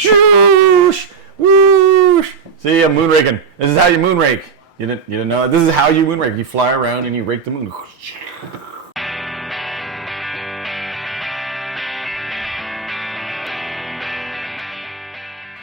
Shoosh! Whoosh! See, I'm moonraking. This is how you moonrake. You didn't know? This is how you moonrake. You fly around and you rake the moon.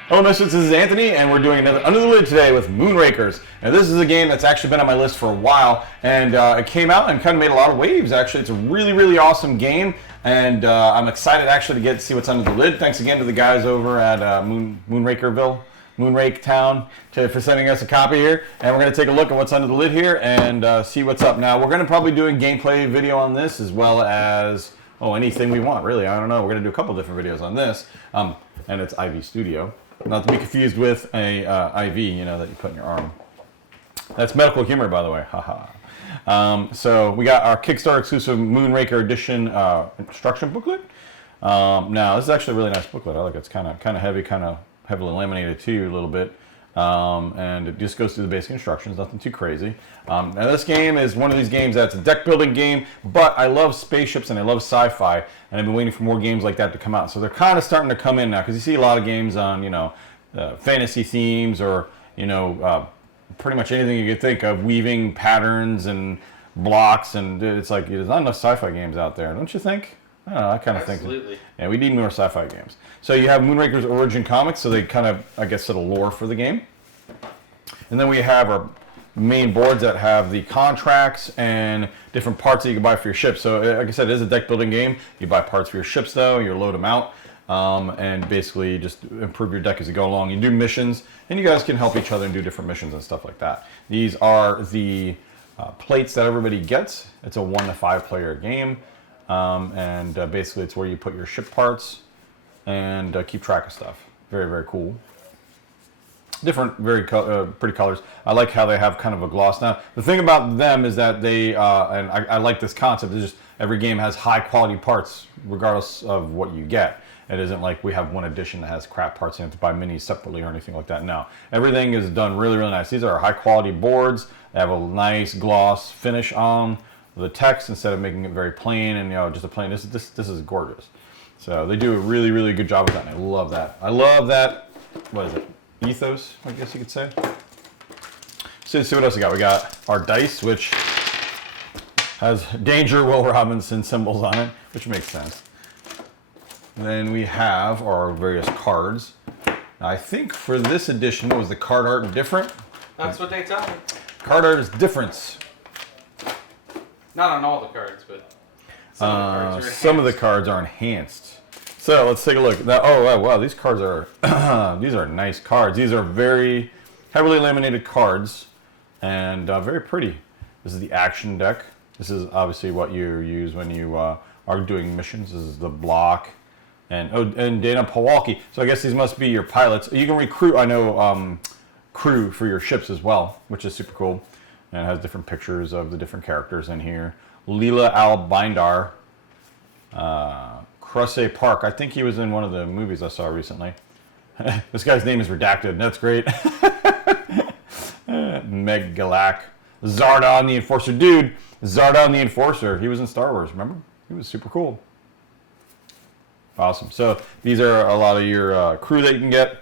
Hello Misfits, this is Anthony, and we're doing another Under the Lid today with Moonrakers. Now this is a game that's actually been on my list for a while, and it came out and kind of made a lot of waves actually. It's a really, really awesome game, and I'm excited actually to get to see what's under the lid. Thanks again to the guys over at Moonrakerville, Moonrake Town, for sending us a copy here. And we're going to take a look at what's under the lid here and see what's up. Now we're going to probably do a gameplay video on this as well as, anything we want really. I don't know, we're going to do a couple different videos on this, and it's IV Studio. Not to be confused with a IV, that you put in your arm. That's medical humor, by the way. Haha. So we got our Kickstarter exclusive Moonraker Edition instruction booklet. Now this is actually a really nice booklet. I like it. It's kind of heavy, kind of heavily laminated too, a little bit. And it just goes through the basic instructions, nothing too crazy. Now this game is one of these games that's a deck building game, but I love spaceships and I love sci-fi, and I've been waiting for more games like that to come out. So they're kind of starting to come in now, because you see a lot of games on, fantasy themes or, pretty much anything you could think of, weaving patterns and blocks, and it's like, there's not enough sci-fi games out there, don't you think? I don't know, I kind of think. Absolutely. Yeah, we need more sci-fi games. So you have Moonraker's origin comics, so they kind of, I guess, set a lore for the game. And then we have our main boards that have the contracts and different parts that you can buy for your ship. So like I said, it is a deck building game. You buy parts for your ships though, you load them out, and basically just improve your deck as you go along. You do missions, and you guys can help each other and do different missions and stuff like that. These are the plates that everybody gets. It's a 1 to 5 player game. And basically it's where you put your ship parts and keep track of stuff. Very, very cool. Different, very pretty colors. I like how they have kind of a gloss. Now, the thing about them is that they, and I like this concept, is just every game has high quality parts regardless of what you get. It isn't like we have one edition that has crap parts and you have to buy minis separately or anything like that. No, everything is done really, really nice. These are high quality boards. They have a nice gloss finish on the text instead of making it very plain and just a plain. This is gorgeous. So they do a really, really good job with that, and I love that. I love that. What is it? Ethos, I guess you could say. So let's see what else we got. We got our dice, which has Danger Will Robinson symbols on it, which makes sense. And then we have our various cards. Now, I think for this edition, was the card art different? That's what they tell me. Card art is different. Not on all the cards, but some of the cards are enhanced. So let's take a look. Now, wow, these cards are these are nice cards. These are very heavily laminated cards and very pretty. This is the action deck. This is obviously what you use when you are doing missions. This is the block, and Dana Powalki. So I guess these must be your pilots. You can recruit, I know, crew for your ships as well, which is super cool. And it has different pictures of the different characters in here. Leela Al-Bindar, Crusay Park. I think he was in one of the movies I saw recently. This guy's name is redacted. That's great. Meg Galak. Zardon the Enforcer. Dude, Zardon the Enforcer. He was in Star Wars, remember? He was super cool. Awesome. So these are a lot of your crew that you can get.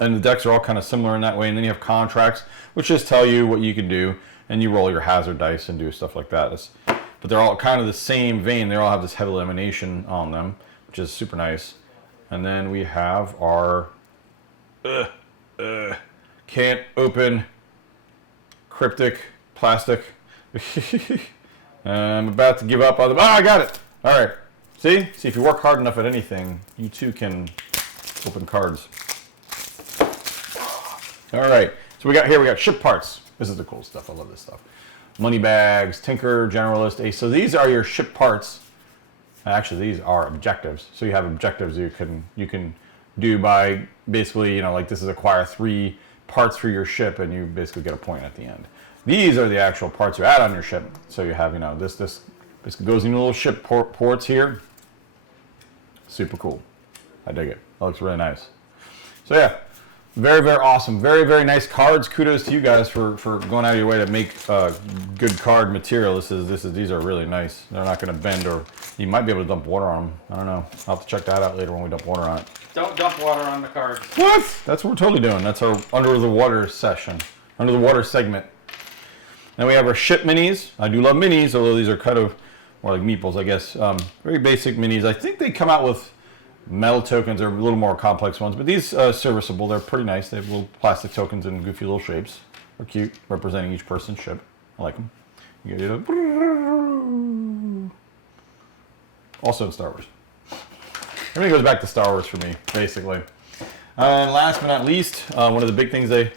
And the decks are all kind of similar in that way. And then you have contracts, which just tell you what you can do. And you roll your hazard dice and do stuff like that. But they're all kind of the same vein. They all have this heavy lamination on them, which is super nice. And then we have our can't open cryptic plastic. I'm about to give up on them. I got it. All right. See, if you work hard enough at anything, you too can open cards. All right, so we got ship parts. This is the cool stuff. I love this stuff. Money bags, Tinker, Generalist, Ace. So these are your ship parts. Actually, these are objectives. So you have objectives you can do by basically, like this is acquire 3 parts for your ship, and you basically get a point at the end. These are the actual parts you add on your ship. So you have, this basically goes into little ship ports here. Super cool. I dig it. That looks really nice. So yeah. Very, very awesome. Very, very nice cards. Kudos to you guys for going out of your way to make good card material. These are really nice. They're not going to bend, or you might be able to dump water on them. I don't know. I'll have to check that out later when we dump water on it. Don't dump water on the cards. What? That's what we're totally doing. That's our under the water session. Under the water segment. Then we have our ship minis. I do love minis, although these are kind of more like meeples, I guess. Very basic minis. I think they come out with metal tokens or a little more complex ones, but these are serviceable. They're pretty nice. They have little plastic tokens in goofy little shapes. They're cute, representing each person's ship. I like them. You get it. Also in Star Wars. Everything goes back to Star Wars for me, basically. And last but not least, one of the big things they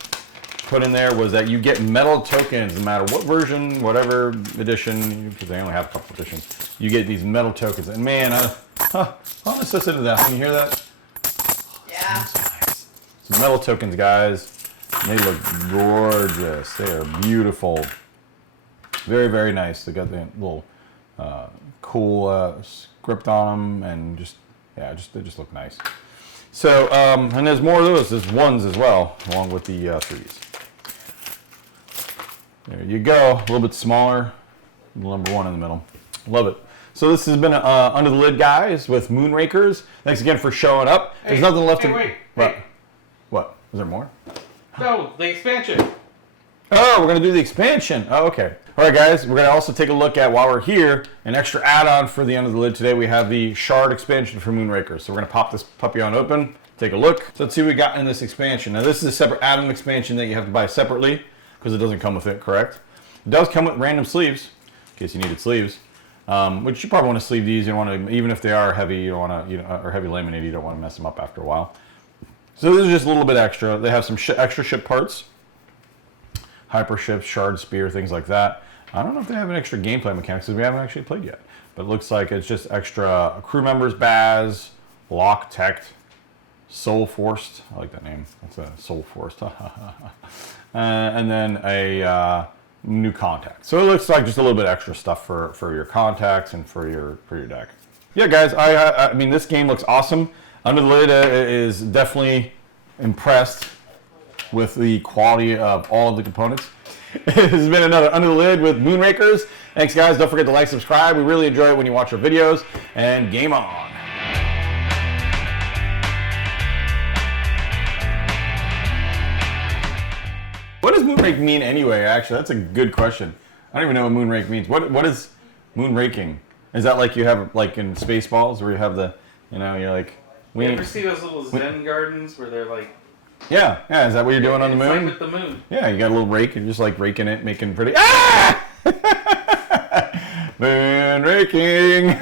put in there was that you get metal tokens, no matter what version, whatever edition, because they only have a couple editions. You get these metal tokens, and man, I'm so into that. Can you hear that? Yeah. Some metal tokens, guys. They look gorgeous. They are beautiful. Very, very nice. They got the little cool script on them, and just yeah, they just look nice. So, and there's more of those. There's ones as well, along with the threes. There you go. A little bit smaller. Number one in the middle. Love it. So this has been Under the Lid, guys, with Moonrakers. Thanks again for showing up. There's nothing left to... Wait. What? Hey. What? Is there more? No, the expansion. Oh, we're going to do the expansion. Oh, okay. All right, guys. We're going to also take a look at, while we're here, an extra add-on for the Under the Lid today. We have the Shard expansion for Moonrakers. So we're going to pop this puppy on open, take a look. So let's see what we got in this expansion. Now, this is a separate add-on expansion that you have to buy separately because it doesn't come with it, correct? It does come with random sleeves, in case you needed sleeves. Which you probably want to sleeve these. You don't want to, even if they are heavy, you don't want to, or heavy laminated, you don't want to mess them up after a while. So this is just a little bit extra. They have some extra ship parts, hyper ships, shard spear, things like that. I don't know if they have an extra gameplay mechanics because we haven't actually played yet. But it looks like it's just extra crew members, Baz, Lock Tech, Soul Forced. I like that name. That's a Soul Forced. And then a new contact. So it looks like just a little bit extra stuff for your contacts and for your deck. Yeah, guys. I mean, this game looks awesome. Under the Lid is definitely impressed with the quality of all of the components. This has been another Under the Lid with Moonrakers. Thanks, guys. Don't forget to like, subscribe. We really enjoy it when you watch our videos. And game on. What does Moonrake mean anyway? Actually, that's a good question. I don't even know what Moonrake means. What is Moonraking? Is that like you have like in Spaceballs where you have the, you're like... You ever see those little Zen gardens where they're like... Yeah. Is that what you're doing on the moon? It's like with the moon. Yeah, you got a little rake and just like raking it, making pretty... Ah! Moon raking!